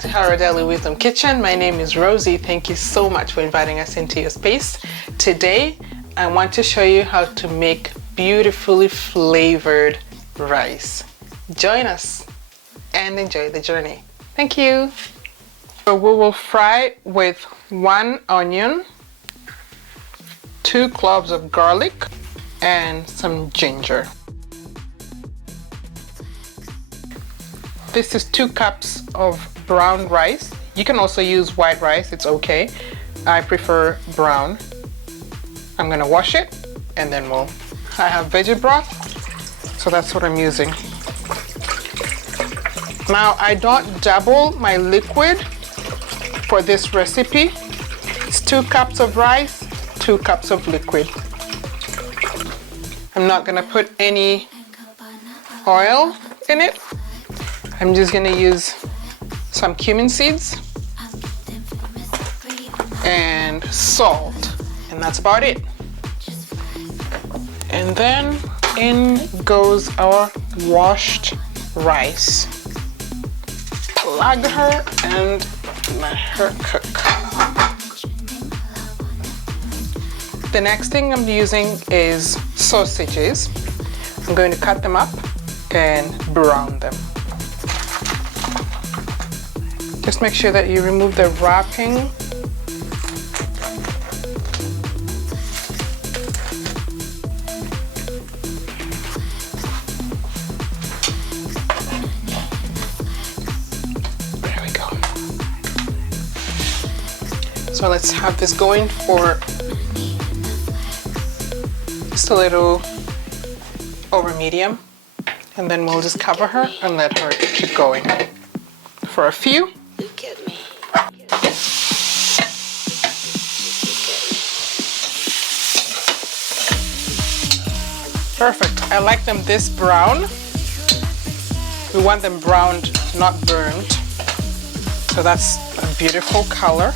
back to Haradeli Wisdom Kitchen. My name is Rosie. Thank you so much for inviting us into your space. Today, I want to show you how to make beautifully flavored rice. Join us and enjoy the journey. Thank you. So we will fry with 1 onion, 2 cloves of garlic, and some ginger. This is 2 cups of brown rice. You can also use white rice, it's okay. I prefer brown. I'm gonna wash it and then I have veggie broth, so that's what I'm using. Now I don't double my liquid for this recipe. It's 2 cups of rice, 2 cups of liquid. I'm not gonna put any oil in it. I'm just gonna use some cumin seeds and salt, and that's about it. And then in goes our washed rice. Plug her and let her cook. The next thing I'm using is sausages. I'm going to cut them up and brown them. Just make sure that you remove the wrapping. There we go. So let's have this going for just a little over medium, and then we'll just cover her and let her keep going for a few. Perfect. I like them this brown. We want them browned, not burned. So that's a beautiful color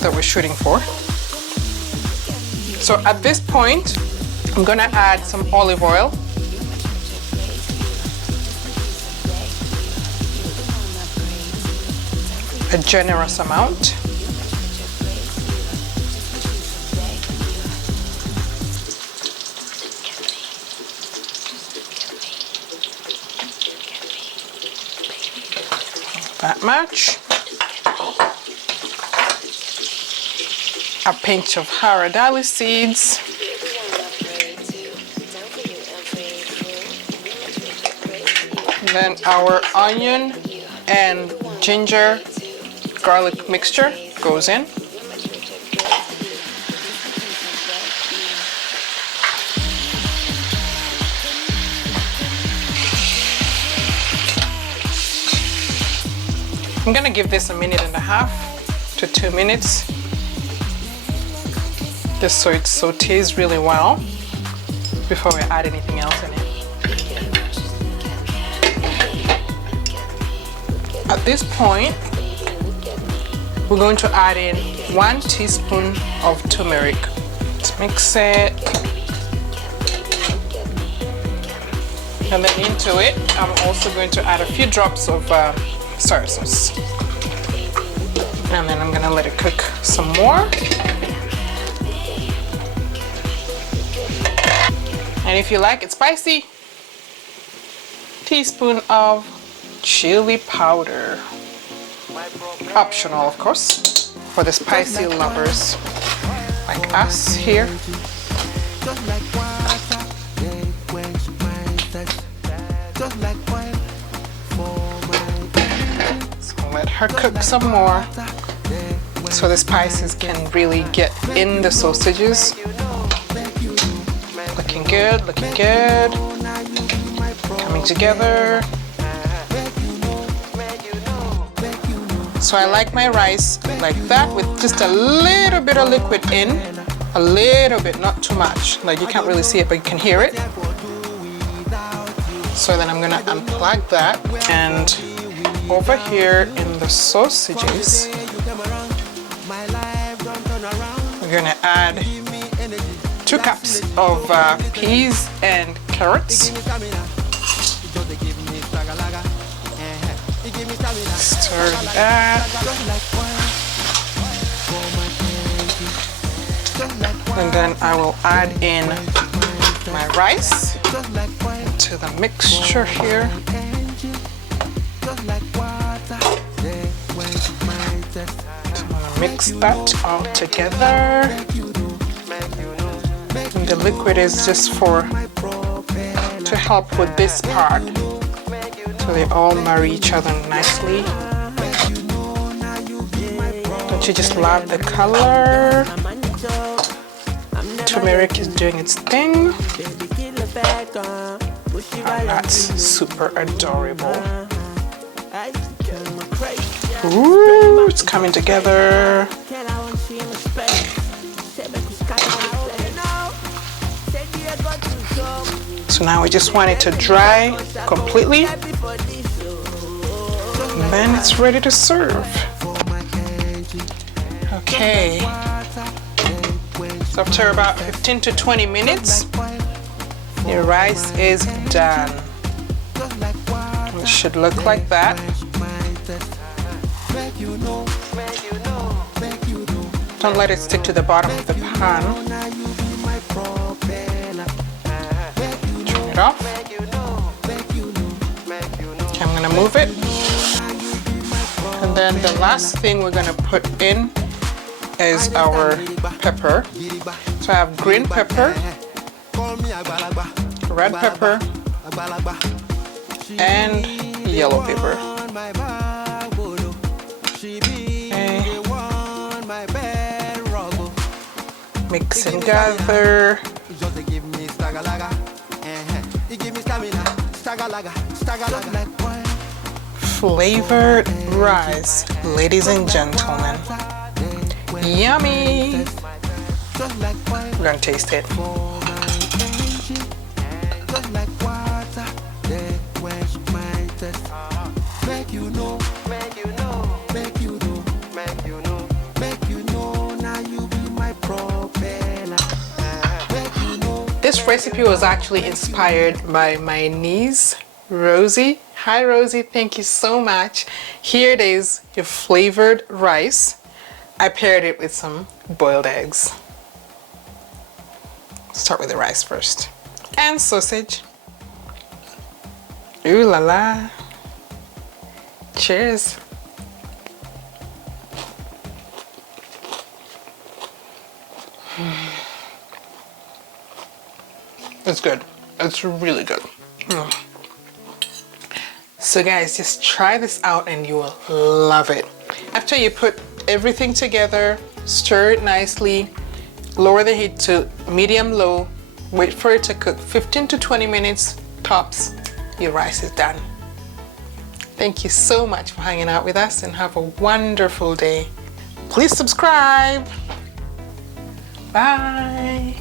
that we're shooting for. So at this point, I'm gonna add some olive oil. A generous amount. That much. A pinch of Haradali seeds. And then our onion and ginger garlic mixture goes in. I'm gonna give this 1.5 minutes to 2 minutes, just so it sautés really well before we add anything else in it. At this point, we're going to add in 1 teaspoon of turmeric. Let's mix it. And then into it, I'm also going to add a few drops of soy sauce. And then I'm gonna let it cook some more. And if you like it spicy, teaspoon of chili powder. Optional, of course, for the spicy lovers like us here. So let her cook some more so the spices can really get in the sausages. Looking good, looking good. Coming together. So I like my rice like that with just a little bit of liquid in. A little bit, not too much. Like you can't really see it, but you can hear it. So then I'm gonna unplug that, and over here in the sausages, we're gonna add 2 cups of peas and carrots. Stir that. And then I will add in my rice to the mixture here. So I'm gonna mix that all together. And the liquid is just to help with this part, so they all marry each other nicely. Don't you just love the color? Turmeric is doing its thing. And that's super adorable. Ooh, it's coming together. So now we just want it to dry completely. And then it's ready to serve. Okay. So after about 15 to 20 minutes, your rice is done. It should look like that. Don't let it stick to the bottom of the pan. Turn it off. Okay, I'm gonna move it. And then the last thing we're gonna put in is our pepper. So I have green pepper, red pepper, and yellow pepper. Okay. Mix and gather. Flavored rice, ladies and gentlemen. Yummy! We're gonna taste it. This recipe was actually inspired by my niece, Rosie. Hi Rosie, thank you so much. Here it is, your flavored rice. I paired it with some boiled eggs. Start with the rice first. And sausage. Ooh la la. Cheers. It's good. It's really good. So guys, just try this out and you will love it. After you put everything together, stir it nicely, lower the heat to medium-low, wait for it to cook 15 to 20 minutes tops. Your rice is done. Thank you so much for hanging out with us and have a wonderful day. Please subscribe. Bye.